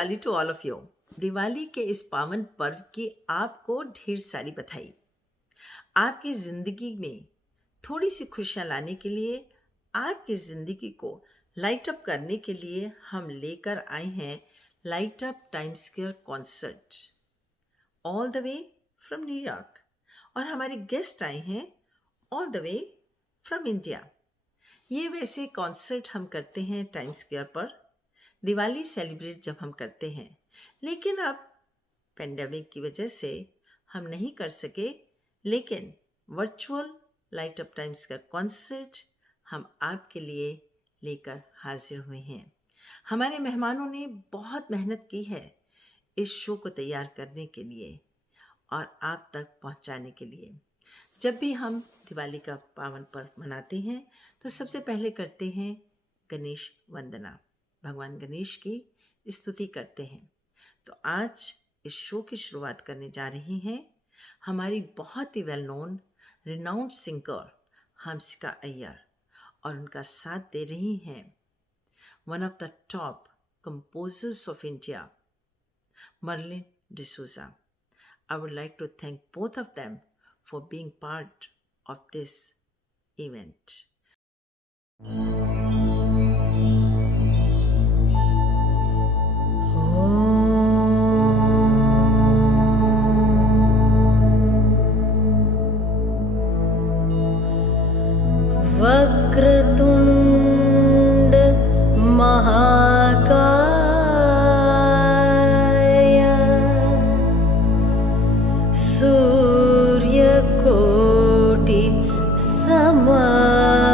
Diwali to all of you. Diwali के इस पावन पर्व की आपको ढेर सारी बधाई। आपकी ज़िंदगी में थोड़ी सी खुशियाँ लाने के लिए, आपकी ज़िंदगी को लाइट अप करने के लिए हम लेकर आए हैं light up time square concert all the way from New York. और हमारे गेस्ट आए हैं all the way from India. ये वैसे कॉन्सर्ट हम करते हैं टाइम स्क्वायर पर, दिवाली सेलिब्रेट जब हम करते हैं, लेकिन अब पेंडेमिक की वजह से हम नहीं कर सके। लेकिन वर्चुअल लाइट अप टाइम्स का कॉन्सर्ट हम आपके लिए लेकर हाजिर हुए हैं। हमारे मेहमानों ने बहुत मेहनत की है इस शो को तैयार करने के लिए और आप तक पहुंचाने के लिए। जब भी हम दिवाली का पावन पर्व मनाते हैं तो सबसे पहले करते हैं गणेश वंदना, भगवान गणेश की स्तुति करते हैं। तो आज इस शो की शुरुआत करने जा रही हैं हमारी बहुत ही well known renowned singer Hansika Iyer, और उनका साथ दे रही हैं one of the top composers of India, Merlin D'Souza. I would like to thank both of them for being part of this event. वक्रतुंड महाकाय सूर्यकोटि समप्रभ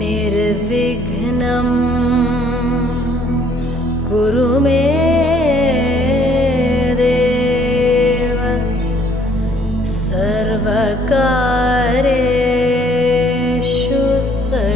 निर्विघ्नं कुरु मे देव सर्वकार्येषु सर्वदा।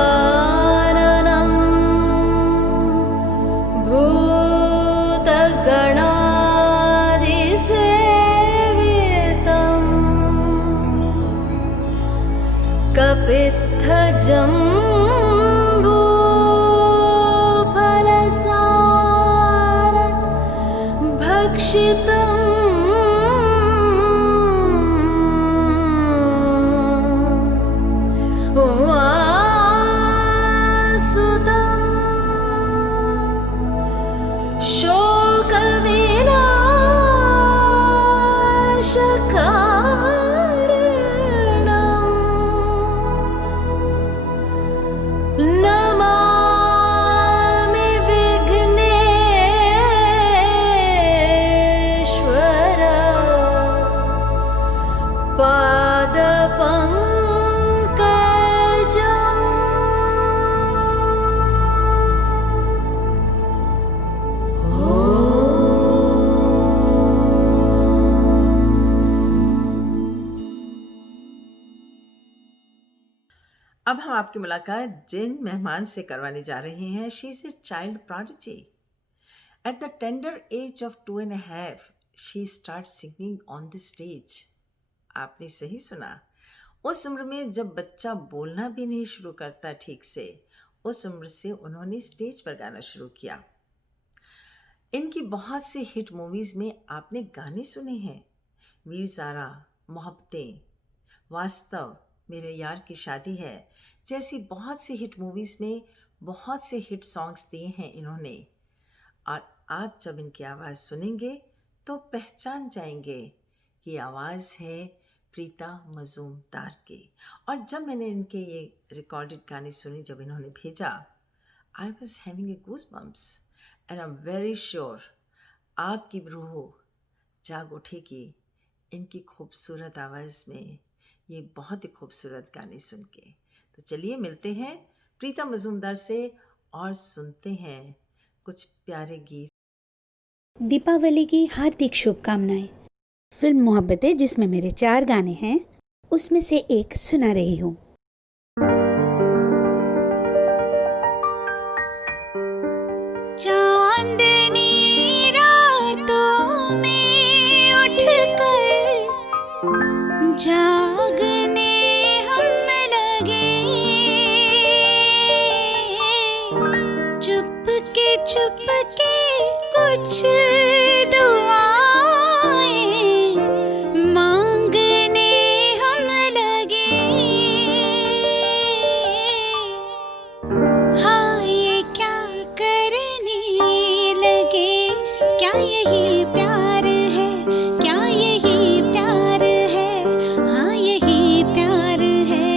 गजाननं भूतगणाधिसेवितं कपित्थजम्बूफलसार भक्षितं वासुतं शोकविनाशकारणं नमामि विघ्नेश्वर अब हम आपकी मुलाकात जिन मेहमान से करवाने जा रहे हैं, she is a child prodigy. At the tender age of 2.5, she starts singing on the stage. आपने सही सुना। उस उम्र में जब बच्चा बोलना भी नहीं शुरू करता ठीक से, उस उम्र से उन्होंने स्टेज पर गाना शुरू किया। इनकी बहुत सी हिट मूवीज़ में आपने गाने सुने हैं, वीर ज़ारा, मोहब्बतें, वास्तव, मेरे यार की शादी है जैसी बहुत सी हिट मूवीज़ में बहुत से हिट सॉन्ग्स दिए हैं इन्होंने। और आप जब इनकी आवाज़ सुनेंगे तो पहचान जाएंगे कि आवाज़ है प्रीता मजूमदार की। और जब मैंने इनके ये रिकॉर्डेड गाने सुने, जब इन्होंने भेजा, I was having a goose bumps and I am very sure आपकी रूह जाग उठेगी इनकी खूबसूरत आवाज़ में ये बहुत ही खूबसूरत गाने सुन के। तो चलिए मिलते हैं प्रीता मजूमदार से और सुनते हैं कुछ प्यारे गीत। दीपावली की हार्दिक शुभकामनाएं। फिल्म मोहब्बतें, जिसमें मेरे 4 गाने हैं, उसमें से एक सुना रही हूँ। चांदनी रातों में उठकर जागने हम लगे, चुपके चुपके कुछ दुआएं मांगने हम लगे। हाँ, ये क्या करने लगे, क्या यही प्यार है, क्या यही प्यार है, हाँ यही प्यार है,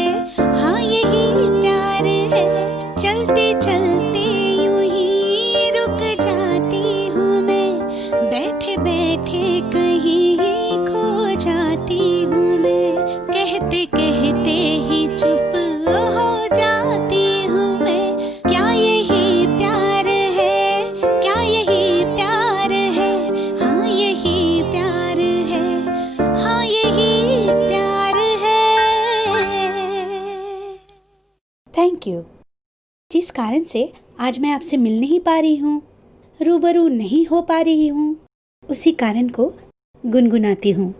हाँ यही प्यार है। चलते चलते यूं ही रुक जाती हूँ मैं, बैठे बैठे कहीं खो जाती हूँ मैं, कहते कहते ही चुप हो जाती हूँ मैं। क्या यही प्यार है, क्या यही प्यार है, हाँ यही प्यार है, हाँ यही प्यार है। Thank you. जिस कारण से आज मैं आपसे मिल नहीं पा रही हूँ, रूबरू नहीं हो पा रही हूँ, उसी कारण को गुनगुनाती हूँ।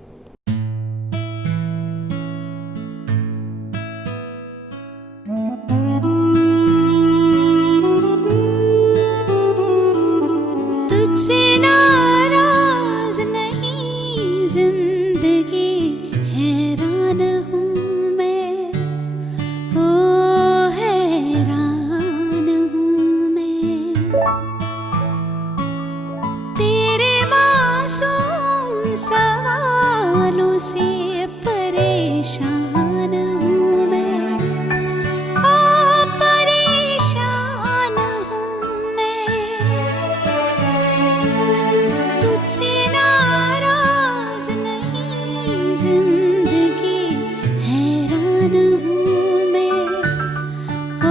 तुझसे नाराज नहीं जिंदगी, हैरान हूँ मैं, ओ हैरान हूँ मैं। तेरे मासूम सवालों से परेशान हूँ मैं, ओ परेशान हूँ मैं। तुझसे नाराज नहीं जिंदगी, हैरान हूँ मैं, ओ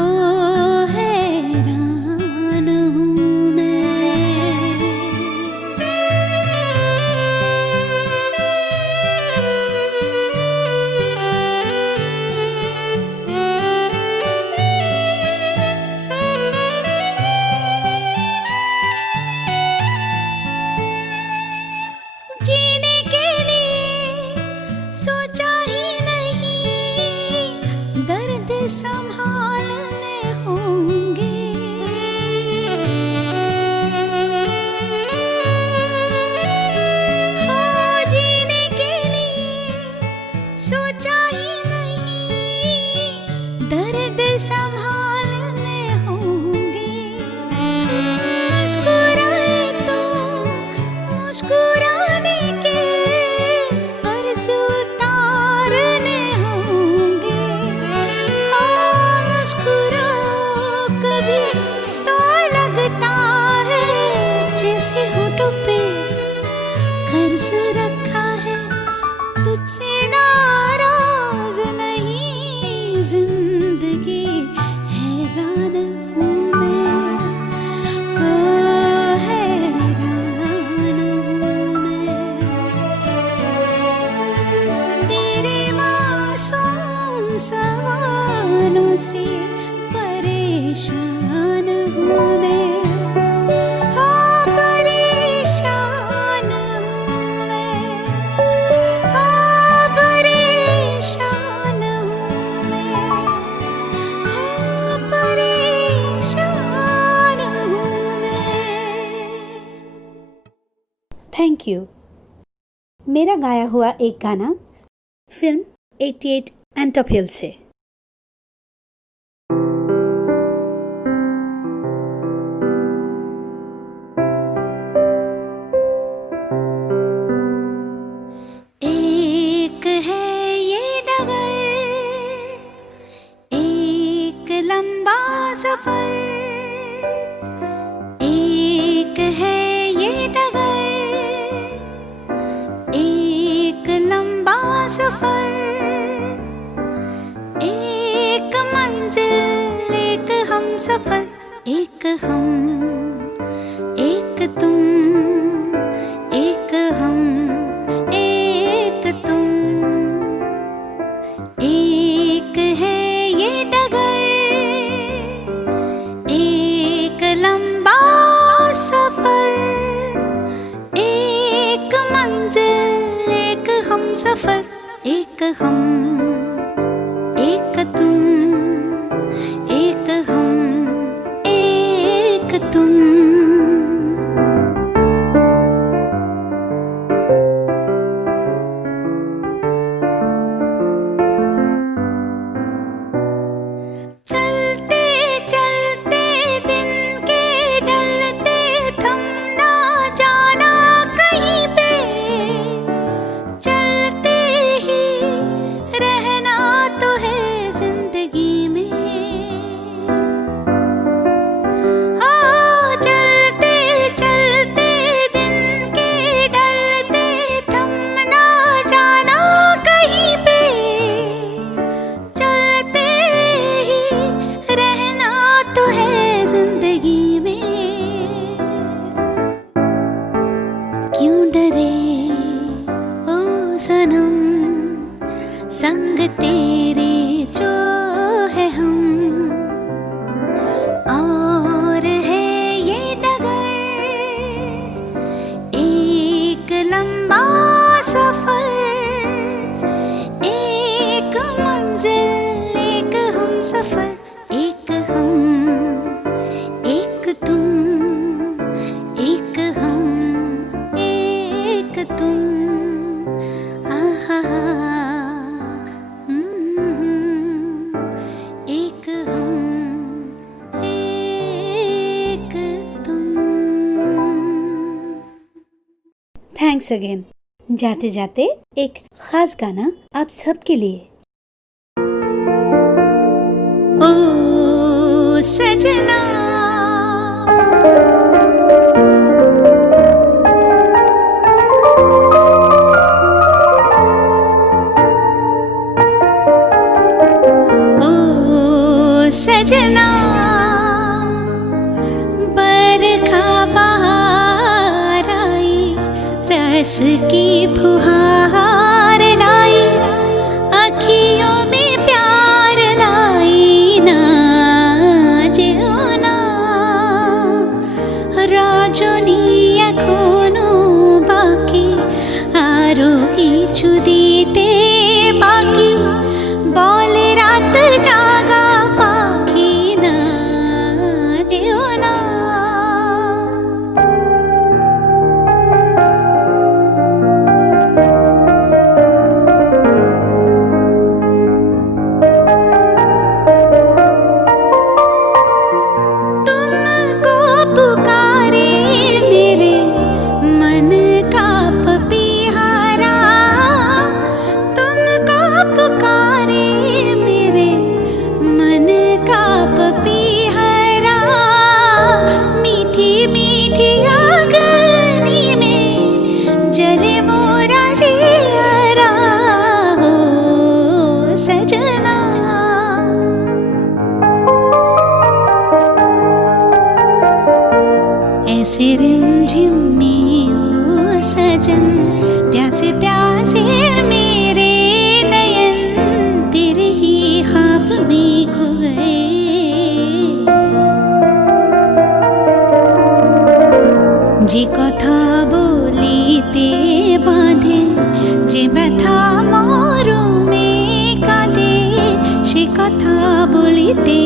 हैरान हूँ मैं। जीने के लिए सोचा ही नहीं, दर्द संभालने होंगे। हाँ, जीने के लिए सोचा ही नहीं, दर्द संभालने होंगे। मुस्कुराए तो मुस्कुराने के कर्ज उतारने होंगे। हाँ, मुस्कुराओ कभी तो लगता है जैसे होठों पे कर्ज रखा है। तुझसे नाराज नहीं जिंदगी, हैरान हूँ मैं, ओ हैरान हूँ मैं। तेरे मासूम सवालों से परेशान हूँ मैं, हाँ परेशान हूँ मैं, हाँ परेशान हूँ मैं, हाँ परेशान हूँ मैं। Thank you. मेरा गाया हुआ एक गाना फिल्म 88 एंटॉप हिल से। एक है ये डगर, एक लंबा सफर, एक है ये डगर, एक लंबा सफर, एक मंजिल एक हम सफर, एक हम एक तुम। सफर, एक हम, एक तुम, एक हम, एक तुम। चलते चलते दिन के ढलते, थम ना जाना कहीं पे, चलते ही रहना तो है जिंदगी में। हाँ, चलते चलते दिन के ढलते, थम ना जाना कहीं पे, चलते ही रहना तो है जिंदगी में। क्यों डरे ओ सनम, संग तेरे जो है हम, और है ये डगर एक लंबा सफर, एक मंजिल एक हम सफर, एक हम, एक तुम, एक हम, एक तुम। आहा, एक हम, एक तुम। Thanks again. जाते जाते एक खास गाना आप सबके लिए। ओ सजना, ओ सजना, बरखा बहार आई, रस की फुहार लाई, अखियों में प्यार लाई ना, जियो ना। रजनी एखोनो बाकी, आरो কিছু দিতে বাকি, বলে রাত জাগা পাখি না, যেও না। तुमको पुकारे मेरे मन का पपीहारा, तुमको पुकारे मेरे मन का पपीहारा, मीठी मीठी अग्नि में जले मोरा जियारा, हो सजना। ऐसे रिमझिम में ओ सजन, प्यासे प्यासे मेरे नयन, तेरे ही ख्वाब में खो गए। যে কথা বলিতে বাঁধে, যে ব্যথা মরমে কাঁদে, সে কথা বলিতে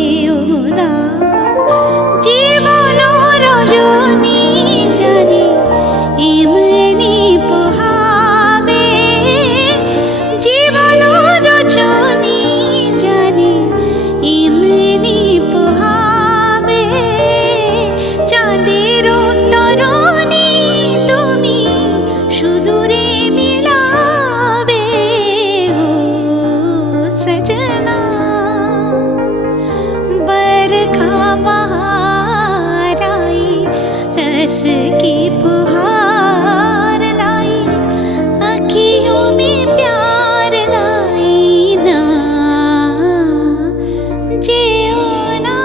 উদার। জীবন রজনী জানি এমনি পোহাবে, জীবন রজনী জানি এমনি পোহাবে, চাঁদের তরণী তুমি সুদূরে মিলাবে, ও सजना। बरखा बहार आई, रस की फुहार लाई, अखियों में प्यार लाई ना, जियो ना।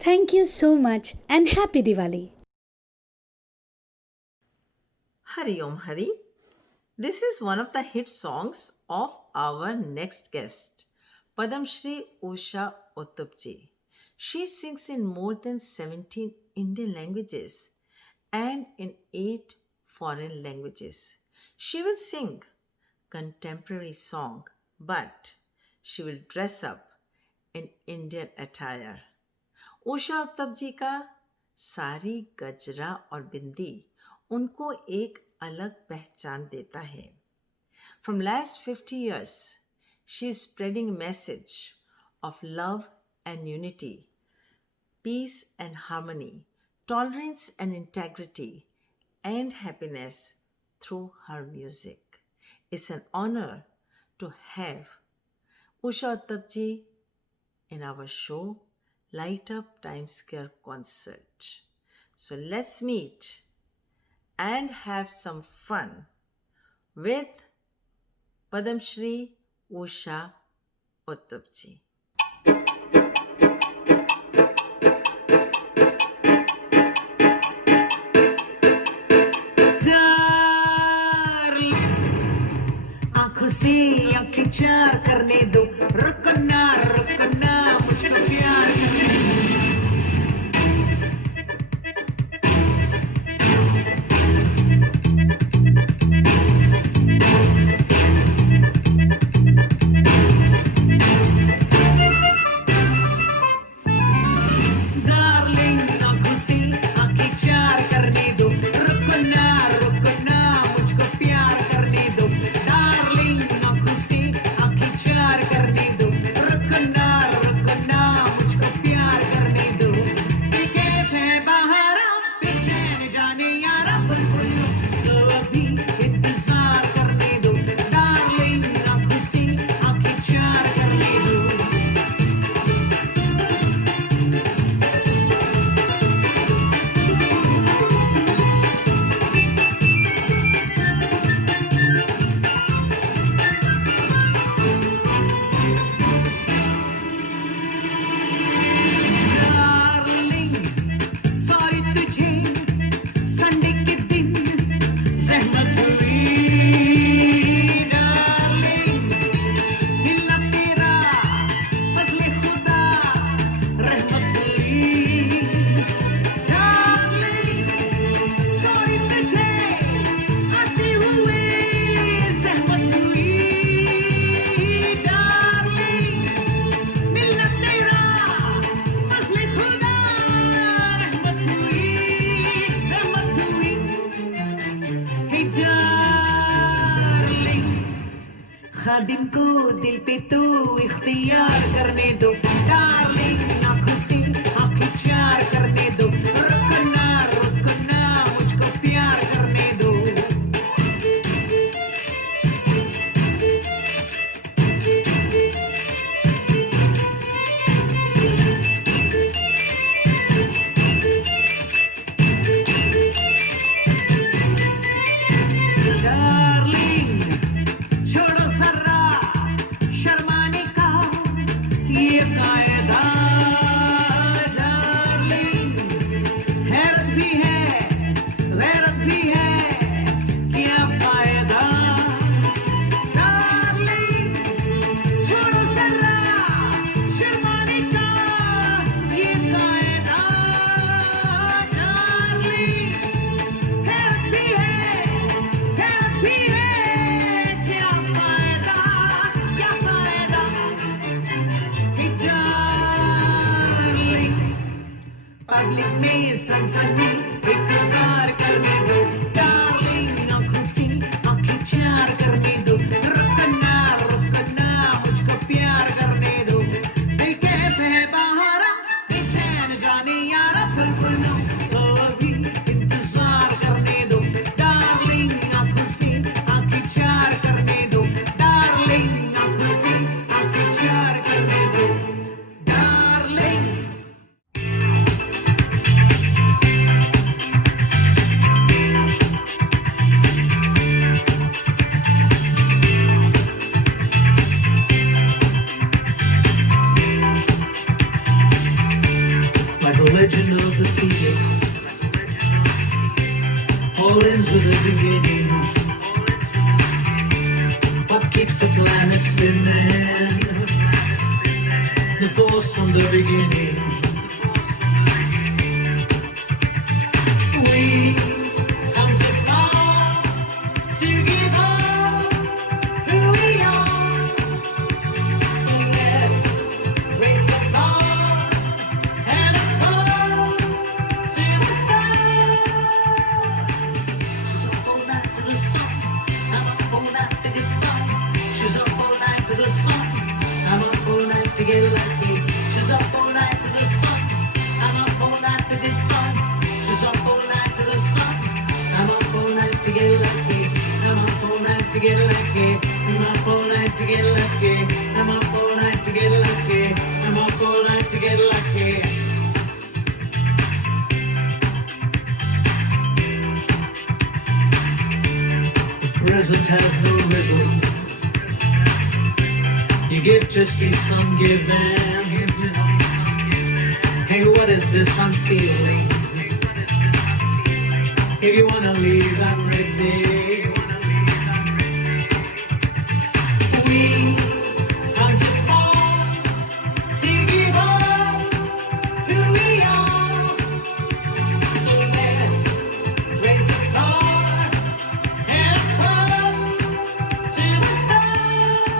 Thank you so much and happy Diwali. Hari Om Hari. This is one of the hit songs of our next guest, Padam Shri Usha Uttupji. She sings in more than 17 Indian languages and in 8 foreign languages. She will sing contemporary song, but she will dress up in Indian attire. Usha उत्तप जी का साड़ी, गजरा और बिंदी उनको एक अलग पहचान देता है. From last 50 years, she is spreading a message of love and unity, peace and harmony, tolerance and integrity, and happiness through her music. It's an honor to have Usha Uttab ji in our show, Light Up Times Square concert. So let's meet and have some fun with Padam Shri Usha Uttab ji. आंखों से आंखें चार करने दो, रुकना रुकना मुझको प्यार करने दो. डार्लिंग आंखों से आंखें चार करने दो, रुकना रुकना मुझको प्यार करने दो. डार्लिंग आंखों से आंखें चार करने दो, रुकना रुकना मुझको प्यार करने दो. कैफ है बहारा बेचैन जाने यारा, बुलबुल तो अभी इंतजार करने दो. डार्लिंग आंखों से आंखें चार करने दो. डार्लिंग सॉरी तुझे संडे के दिन जहमत हुई. डार्लिंग मिलना तेरा फजले खुदा रहमत हुई. डार्लिंग सॉरी तुझे आते हुए जहमत हुई. डार्लिंग मिलना तेरा फजले खुदा रहमत हुई, रहमत हुई. हे डार्लिंग खादिम को दिल पे तो इख्तियार करने दो. डार्लिंग आंखों से आंखें चार करने दो, रुकना रुकना मुझको प्यार करने दो. डार्लिंग छोड़ो सर्रा शर्माने का ये कायदा. डार्लिंग हैरत भी है गैरत भी है, क्या फायदा. डार्लिंग छोड़ो सर्रा शर्माने का ये कायदा. डार्लिंग हैरत भी है गैरत भी है, क्या फायदा क्या फायदा. हे डार्लिंग पब्लिक में सनसनी इकरार करने दो. डार्लिंग आंखों से आंखें चार करने दो, रुकना रुकना मुझको प्यार करने दो. दिल कैफ है बहारा बेचैन जाने यारा, बुलबुल तो अभी इंतजार करने दो. डार्लिंग आंखों से आंखें चार करने दो. डार्लिंग आंखों से आंखें चार करने दो. Darling like a legend of the phoenix, all ends with the beginnings. What keeps the planet spinning? The force from the beginning. We get lucky. I'm up all night to get lucky. I'm up all night to get lucky. I'm up all night to get lucky. The present has no rhythm. Your gift just keeps on giving. Hey, what is this I'm feeling? If you wanna leave, I'm ready. We come too far to give up who we are. So let's raise the bar and cross to the stars.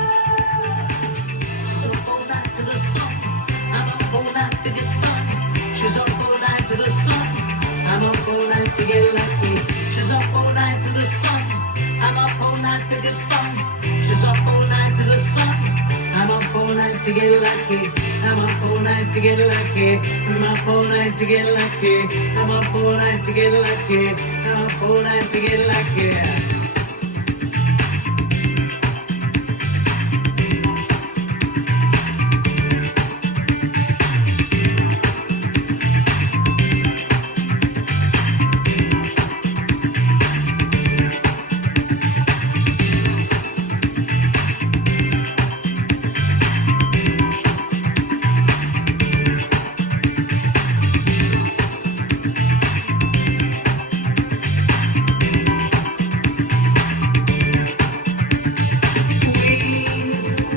She's up all night to the sun. I'm up all night to get fun. She's up all night to the sun. I'm up all night to get lucky. She's up all night to the sun. I'm up all night to get fun. She's up all night to the sun. I'm up all night to get lucky. I'm up all night to get lucky. I'm up all night to get lucky. I'm up all night to get lucky. I'm up all night to get lucky.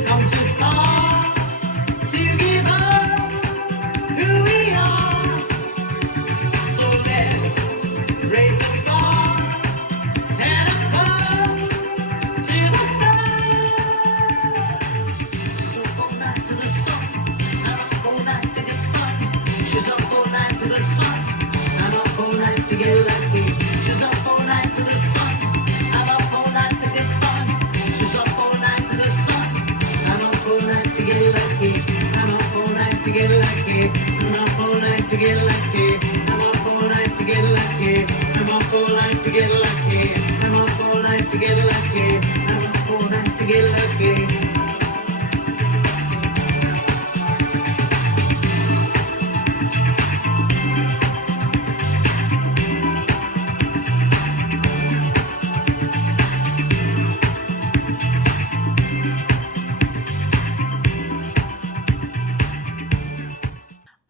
Come too far to give up who we are. So let's raise the bar and our cups to the stars. She's up all night to the sun. I'm up all night to get fun. She's up all night to the sun. I'm up all night to get lucky. She's up all night to the sun. I'm up all night to get fun. She's up all night to the sun. I'm up all night to get lucky. I'm up all night to get lucky. I'm up all night to get lucky. I'm up all night to get lucky. I'm up all night to get lucky. I'm up all night to get lucky. I'm up all night to get lucky.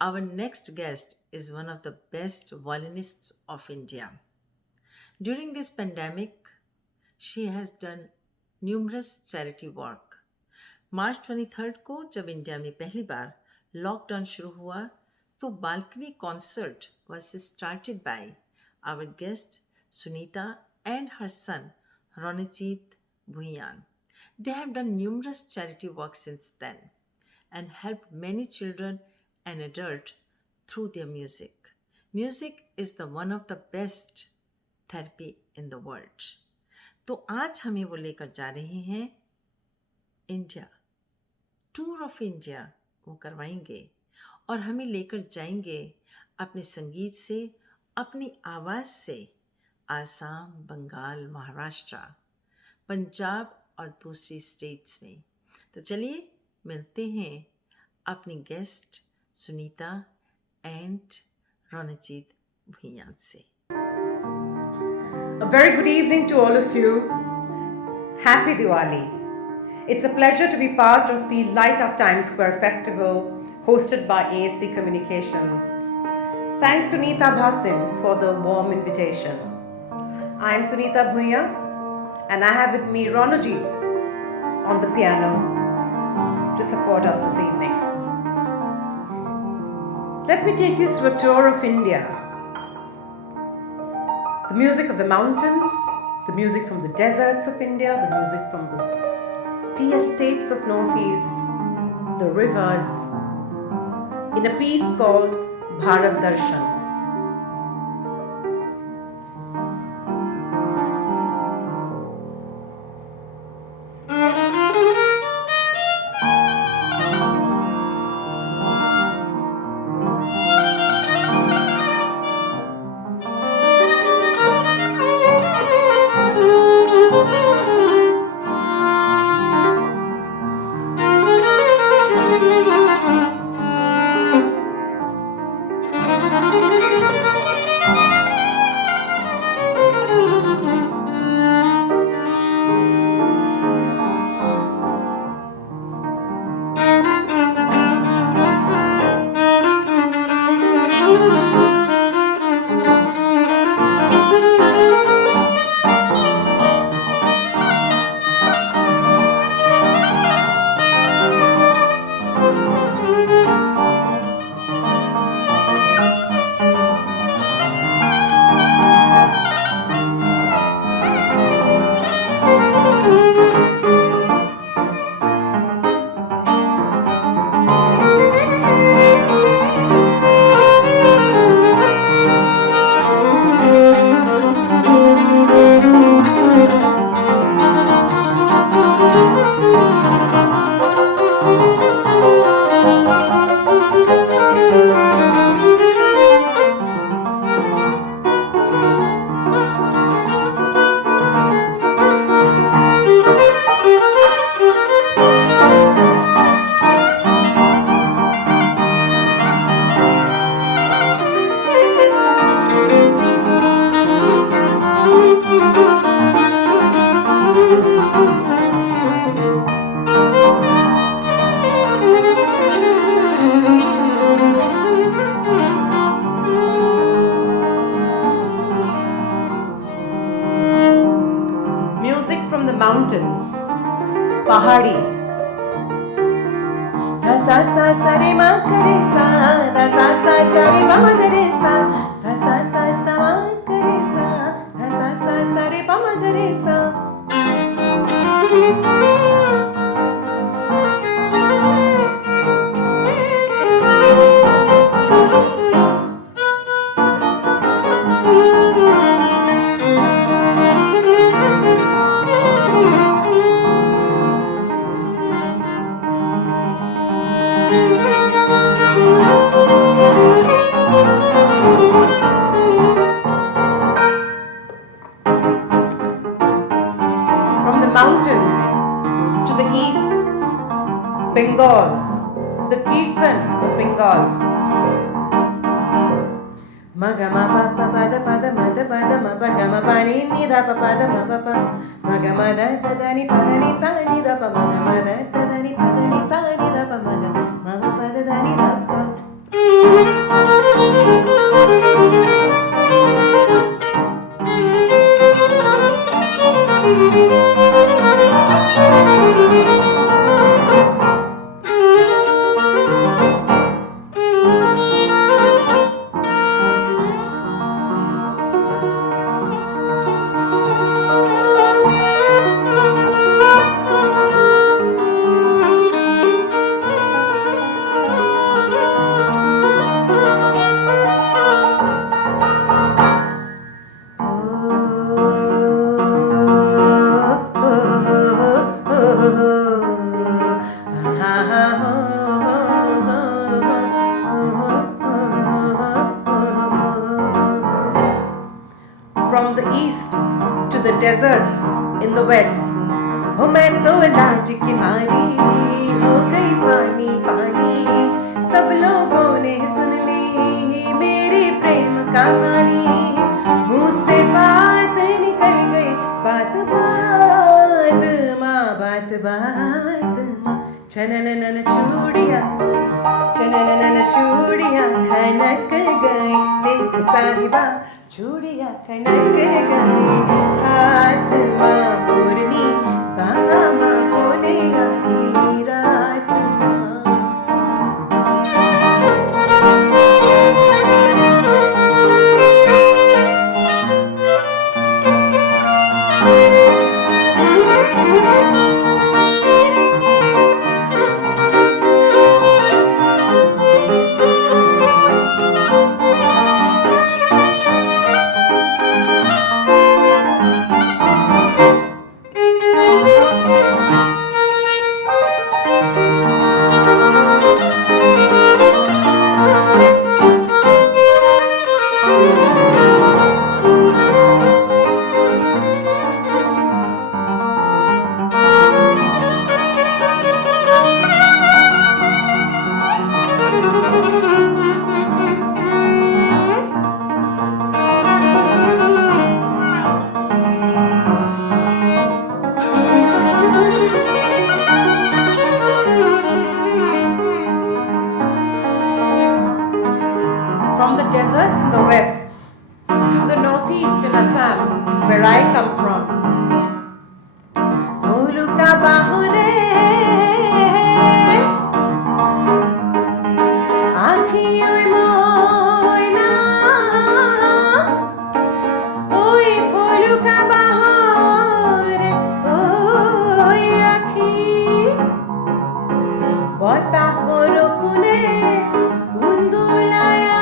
Our next guest is one of the best violinists of India. During this pandemic, she has done numerous charity work. मार्च 23 को जब India में पहली बार lockdown शुरू हुआ तो balcony concert was started by our guest Sunita and her son Ronajit Bhuyan. They have done numerous charity work since then and helped many children and adults through their music. Music is the one of the best therapy in the world. तो आज हमें वो लेकर जा रहे हैं India, tour of India वो करवाएंगे और हमें लेकर जाएंगे अपने संगीत से, अपनी आवाज़ से आसाम, बंगाल, महाराष्ट्र, पंजाब और दूसरी स्टेट्स में। तो चलिए मिलते हैं अपनी गेस्ट सुनीता एंड रणजीत भुइयां से। A very good evening to all of you. Happy Diwali. It's a pleasure to be part of the Light Up Times Square Festival hosted by ASP Communications. Thanks to Neeta Bhasin for the warm invitation. I am Sunita Bhuiya and I have with me Ronajit on the piano to support us this evening. Let me take you through a tour of India. The music of the mountains, the music from the deserts of India, the music from the tea estates of Northeast, the rivers, in a piece called Bharat Darshan. पहाड़ी धा सा सा रे मा करे सा धा सा रे मा करे सा धा सा मा करे सा धा सा रे मा करे सा From the mountains to the east, Bengal, the Kirtan of Bengal. Maga ma pa pa pa da pa da ma pa ga ma pa ni da pa da ma pa ma ga ma da da ni pa da ni sa ni da pa ma ga ma da da ni pa da ni sa ni da pa ma ga ma pa da ni da pa. From the east to the deserts in the west. हो मैं तो लाज की मारी हो गई पानी पानी सब लोगों ने सुन ली मेरी प्रेम कहानी मुंह से बात निकल गई बात बात माँ बात बात माँ चननन चूड़िया खनक गई देख साहिबा चूड़िया खनक गई हाथ माँ पूर्णी बाबा माँ बोले आधी रात माँ From the deserts in the west to the northeast in Assam, where I come from. Oluka bahore, akhi oi moina, oi oluka bahore, oi akhi, bota borokune, undulaya.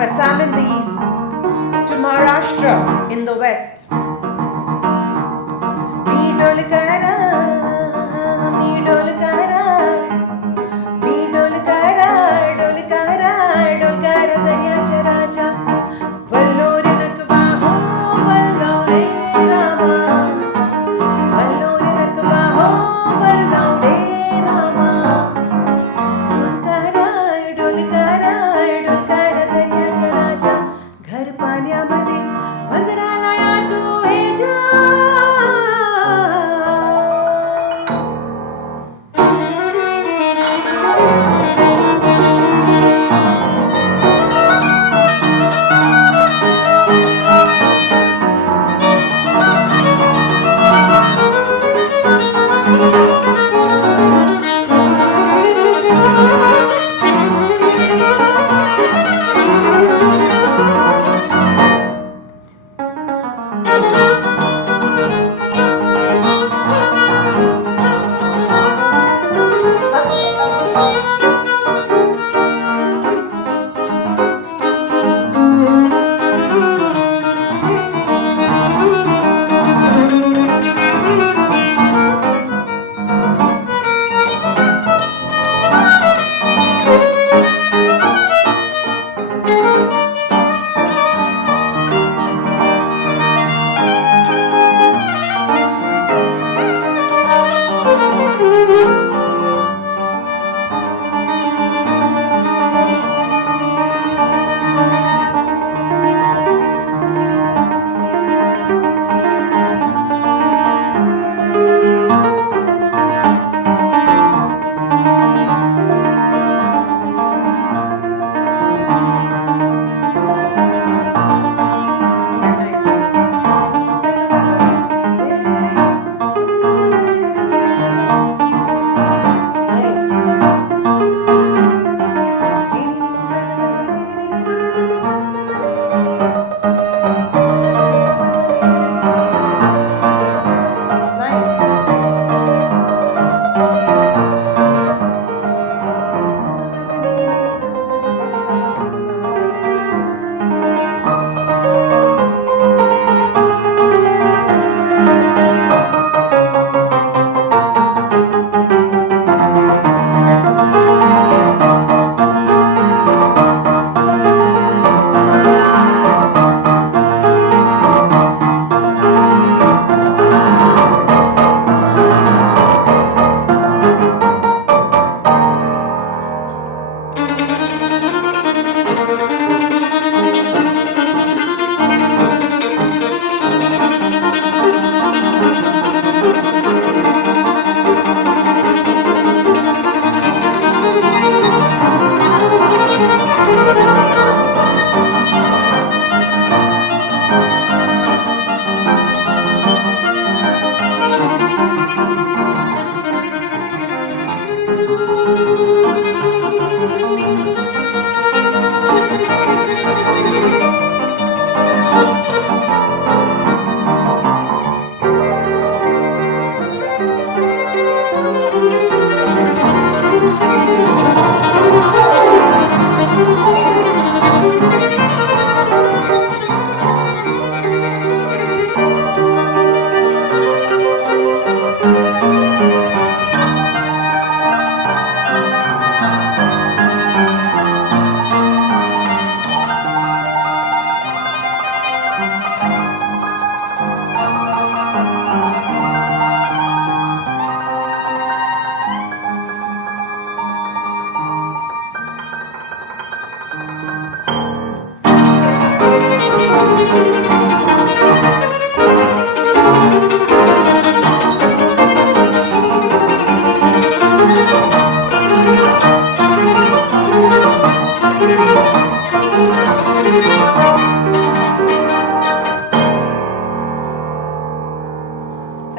Assam in the east to Maharashtra in the west. Bidolkara, Bidolkara, Bidolkara, Dolkara, Dolkar दर्याचा राजा वल्लोर नकबा हो वल्लो रे रामा वल्लोर नकबा हो वल्लो रे रामा डोलकर दर्याचा राजा घर पाण्यामध्ये बंदराला तू हे जा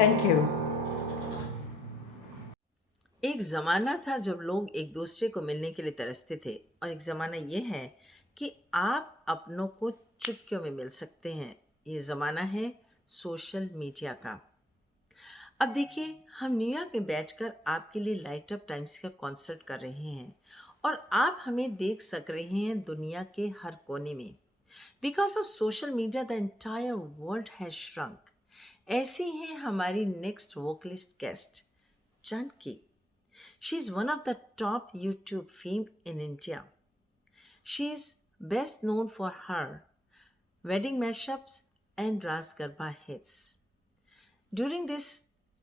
Thank you. एक ज़माना था जब लोग एक दूसरे को मिलने के लिए तरसते थे और एक ज़माना ये है कि आप अपनों को चुटकियों में मिल सकते हैं। ये ज़माना है सोशल मीडिया का। अब देखिए, हम न्यूयॉर्क में बैठकर आपके लिए लाइट अप टाइम्स का कॉन्सर्ट कर रहे हैं और आप हमें देख सक रहे हैं दुनिया के हर कोने में। Because of social media the entire world has shrunk. ऐसी हैं हमारी next vocalist guest, Janaki. She is one of the top YouTube fame in India. She's best known for her wedding mashups and Ras Garba hits. During this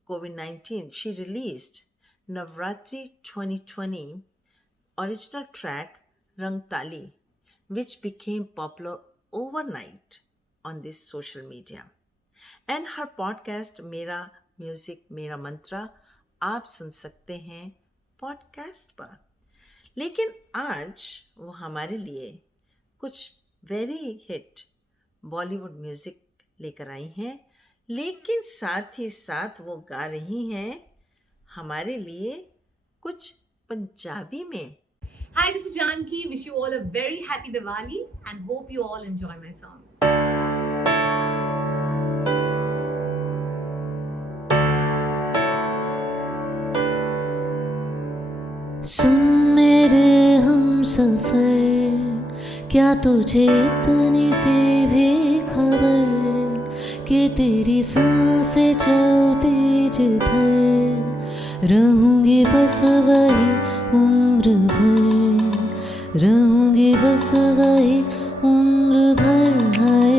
COVID-19, she released Navratri 2020 original track Rang Tali, which became popular overnight on this social media. And her podcast मेरा music मेरा मंत्रा आप सुन सकते हैं podcast पर। लेकिन आज वो हमारे लिए कुछ वेरी हिट बॉलीवुड म्यूजिक लेकर आई हैं, लेकिन साथ ही साथ वो गा रही हैं हमारे लिए कुछ पंजाबी में। Hi, this is Janki. Wish you all a very happy Diwali and hope you all enjoy my songs. सुन मेरे हम सफर, क्या तुझे इतनी सी भी खबर कि तेरी सांसें चलती जिधर रहूंगी बस वही उम्र भर, रहूंगी बस वही उम्र भर। हाय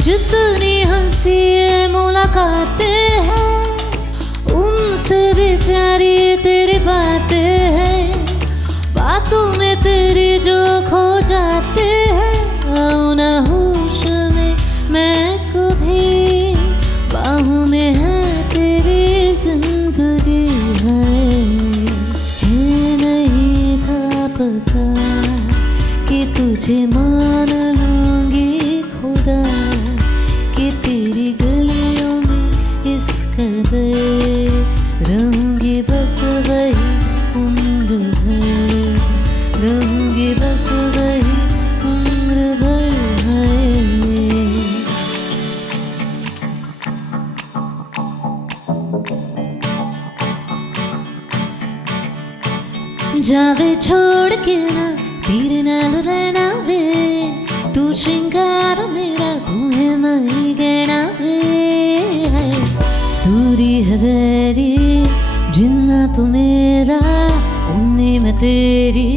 जितनी हंसी मुलाकातें हैं, उनसे भी प्यारी तेरी बातें हैं। बातों में तेरी जो खो जाते हैं, आओ ना होश में मैं कभी, बाहों में है तेरी जिंदगी। है नहीं था पता कि तुझे मान लूंगी खुदा, कि तेरी गलियों में इस कदर रहूंगी बस वही उम्र भर, रहूंगी बस वही उम्र भर। जावे छोड़ के ना तेरे नाल रहना वे, तू श्रृंगार मेरा तू है मई गहना वे। दूरी है तेरी जिन्ना तू मेरा, उन्नी मैं तेरी।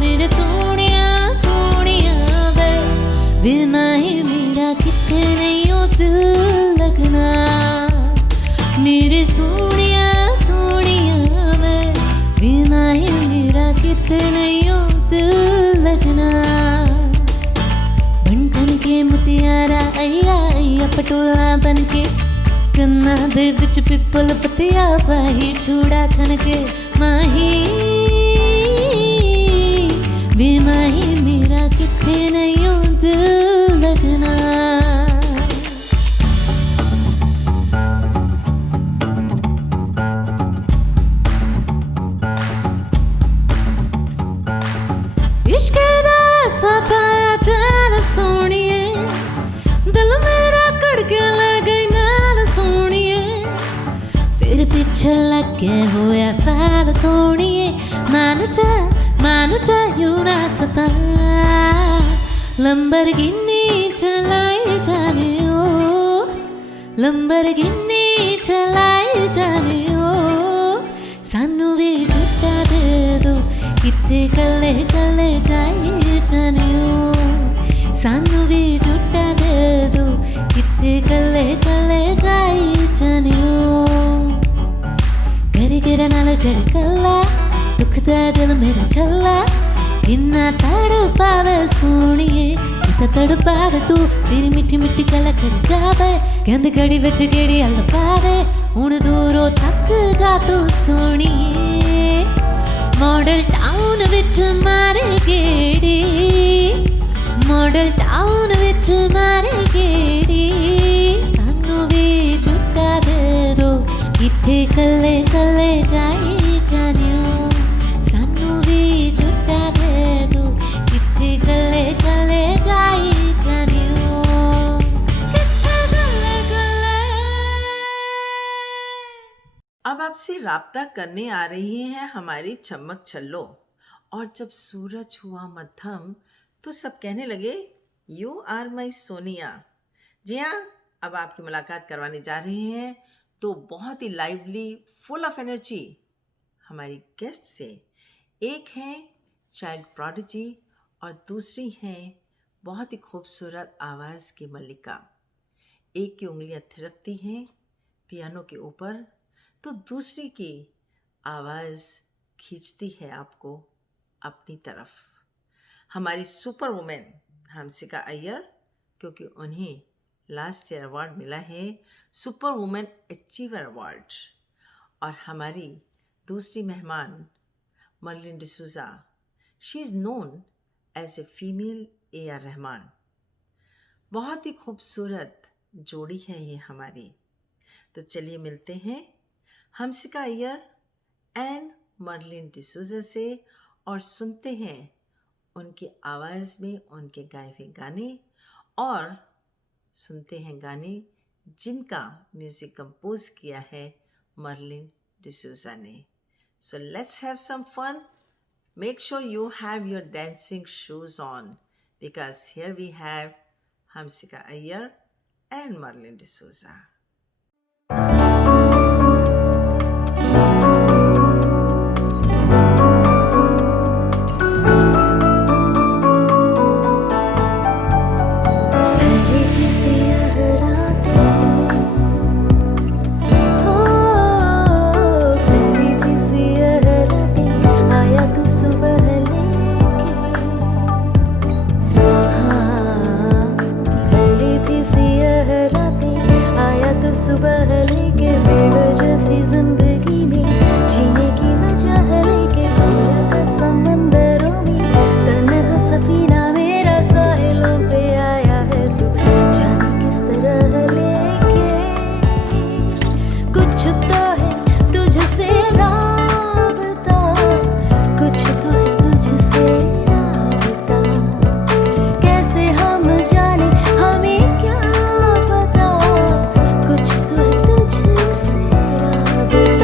मेरे सोनिया सोनिया वे, बिना ही मेरा कितने नहीं हो दिल लगना। मेरे सोनिया सोनिया वे, बिना ही मेरा कितने नहीं हो दिल लगना। बन के मुतियारा आया आया पटोला बन के, कन्ना दे विच पिपल पतिया पाही छूड़ा खन के। माही वे माही मेरा किथे नहीं हो दिल लगना। इश्क दा सफाया चल सोनिए, दिल मेरा कड़के लग गई नाल सोनिए। तेरे पीछे लगे होया साल सोनिए, मान जा यूं ना सता। लंबरगिनी चलाई जाने ओ, लंबरगिनी चलाई जाने ओ। सानू भी झूठा दे दो, किथे कले कले जाई जाने ओ। सानू भी झूठा दे दो, किथे कले कले जाई जाने ओ। घरी गिरा नाल चढ़ कला, दुख दा दिल मेरा चला। किन्ना तड़पावे सोनिए, कितना तड़पावे तू, तेरी मिठी मिठी गल कर जावे। कहंदे घड़ी विच गेड़ी हल पावे, हुण दूरों थक जा तू सोनिए। मॉडल टाउन विच मारे गेड़ी, मॉडल टाउन विच मारे गेड़ी। सानू भी झुका दे दो, किथे कले कले जाई जानियो। सानू भी झुका दे दो, किथे कले कले जाई जानियो। किथे कले कले। अब आपसे राब्ता करने आ रही हैं हमारी चमक छल्लो। और जब सूरज हुआ मध्यम तो सब कहने लगे यू आर माई सोनिया। जी हाँ, अब आपकी मुलाकात करवाने जा रहे हैं तो बहुत ही लाइवली, फुल ऑफ एनर्जी हमारी गेस्ट से। एक हैं चाइल्ड प्रोडिजी और दूसरी हैं बहुत ही खूबसूरत आवाज़ की मल्लिका। एक की उंगलियां थिरकती हैं पियानो के ऊपर तो दूसरी की आवाज़ खींचती है आपको अपनी तरफ। हमारी सुपर वुमेन हमसिका अय्यर, क्योंकि उन्हें लास्ट ईयर अवार्ड मिला है सुपर वुमेन अचीवर अवार्ड। और हमारी दूसरी मेहमान Merlin D'Souza, she is known as a female AR Rahman. बहुत ही खूबसूरत जोड़ी है ये हमारी। तो चलिए मिलते हैं हमसिका अय्यर एंड मर्लिन डिसूजा से और सुनते हैं उनकी आवाज़ में उनके गाए हुए गाने, और सुनते हैं गाने जिनका म्यूज़िक कंपोज किया है मर्लिन डिसूजा ने। So let's have some fun. Make sure you have your dancing shoes on because here we have Hamsika Ayyar and Marlene D'Souza. सुबह लेके बेवजह सी जिंदगी में जीने की वजह लेके खोया था समंदरों में तन्हा सफीना मेरा साहिलों पे आया है तू जाने किस तरह लेके। कुछ तो है तुझसे राबता, कुछ तो है तुझसे राबता, कैसे हम जाने हमें क्या पता, कुछ तो है तुझसे राबता।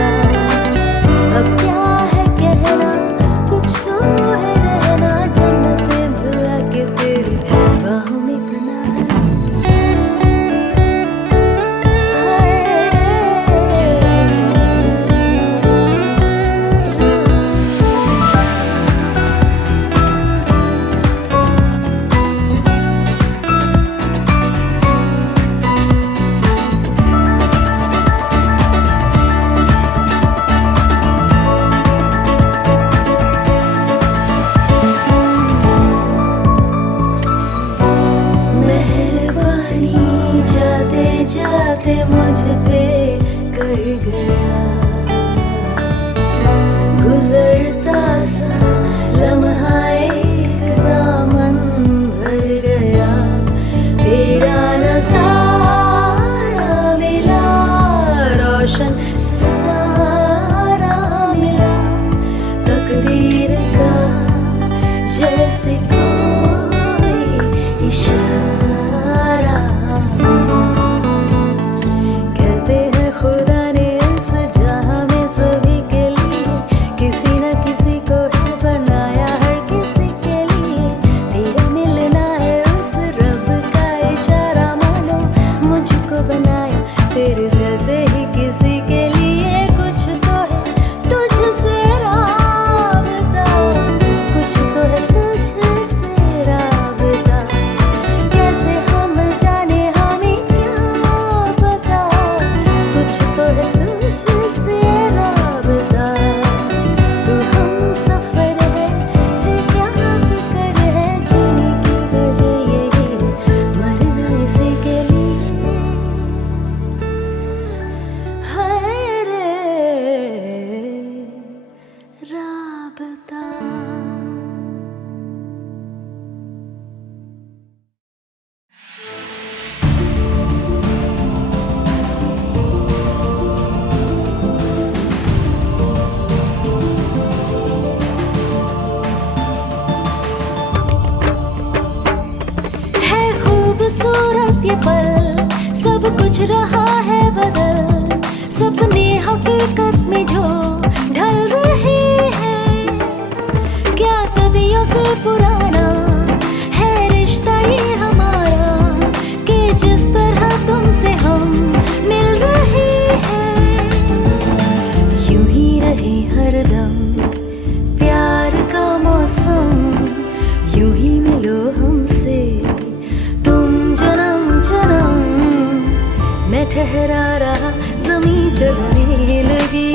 ठहरा रहा जमीन चलने लगी,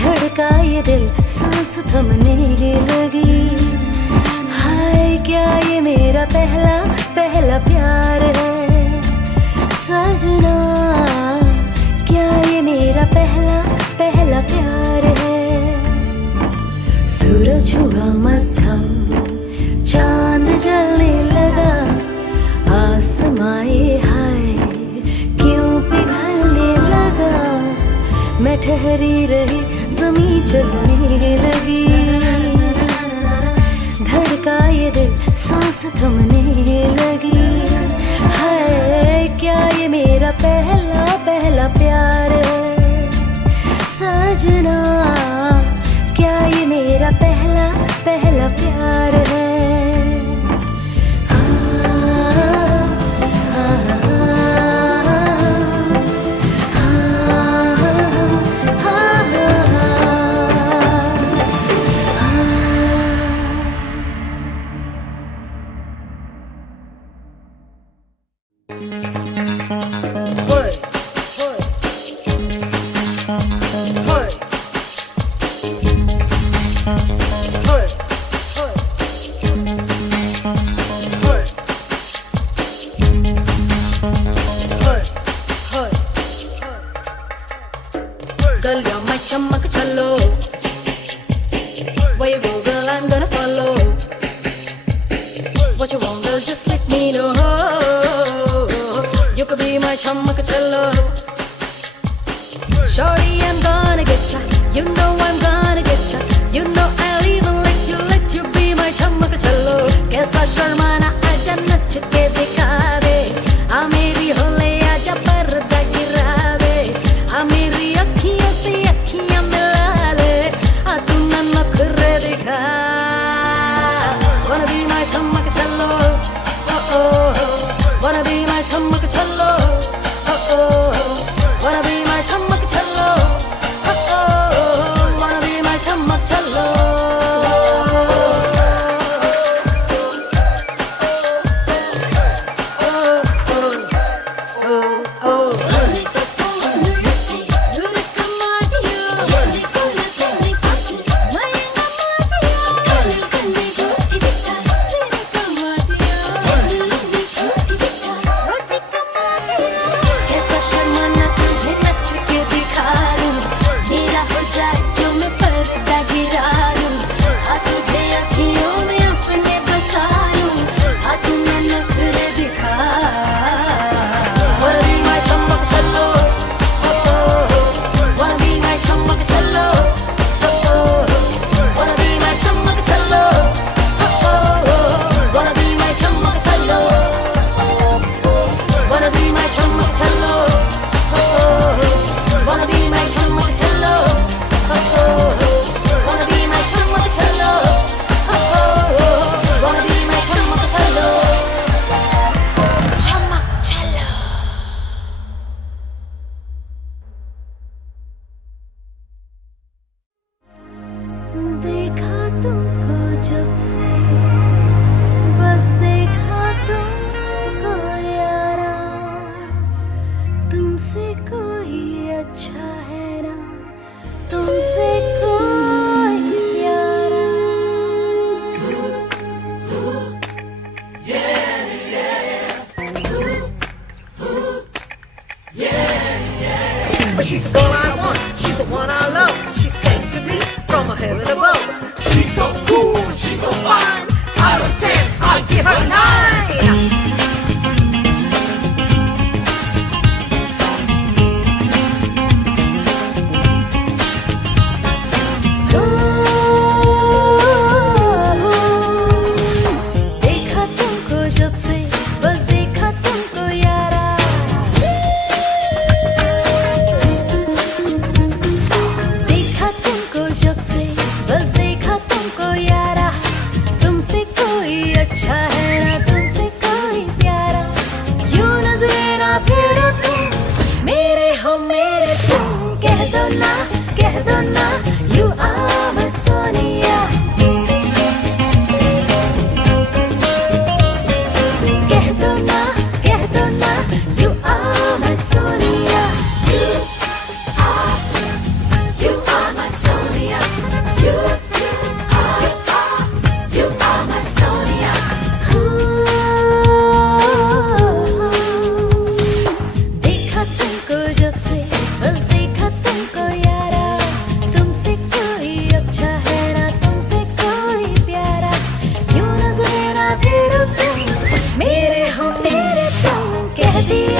धड़का ये दिल सांस थमने लगी। हाय क्या ये मेरा पहला पहला प्यार है सजना, क्या ये मेरा पहला पहला प्यार है। सूरज हुआ मध्यम, चांद जलने लगा, आसमाए हाय क्यों पिघलने लगा। मैं ठहरी रही जमीन चलने लगी, धड़का ये दिल सांस थमने लगी। हाय क्या ये मेरा पहला पहला प्यार है सजना, क्या ये मेरा पहला पहला प्यार है। Girl, you're my chammak chalo. Where you go, girl, I'm gonna follow. What you want, girl, just let me know. You could be my chammak chalo. Shorty, I'm gonna get ya. You know I'm gonna get ya. You know I'll even let you be my chammak chalo. Kaisa sharmana aja nach ke dikha de. आ मेरी होले आजा पर्दा गिरा दे, आ मेरी अखियों से अखियां मिला दे, आ तू ना नखरे दिखा। Wanna be my chammak chalo, oh oh. Wanna be my chammak chalo, oh oh. Wanna be my chammak chalo, oh oh. Wanna be my chammak chalo. कैसा शर्माना तुझे नच के दिखा दूं, मेरा हो जाए जो मैं पर्दा गिरा दूं। आ तुझे अखियों में अपने बसा लूं, आ तू ना नखरे दिखा। Wanna be my chammak chalo, oh oh. Wanna be my chammak chalo, oh oh. Wanna be my chammak chalo, oh oh. Wanna be my chammak chalo, wanna be my chammak chalo, oh. Wanna be my chammak chalo, oh. Wanna be my chammak chalo, oh. Wanna be my chammak chalo, chammak chalo. देखा तुमको जब से, बस देखा तुमको यारा, तुमसे कोई अच्छा है ना, तुमसे कोई प्यारा। But she's the girl I want, she's the one I love. She's sent to me from a heaven above. She's so cool, she's so fine. Out of 10, I'll give her 9. देखा तुमको जब से, बस देखा तुमको यारा, देखा तुमको जब से, बस देखा तुमको यारा, तुमसे कोई अच्छा है ना, तुमसे कोई प्यारा। यूं नजरे ना फेरो तुम, मेरे हो मेरे तुम, कह दो ना, कह दो ना, you are my सोनिया। कह दो ना, you are दिए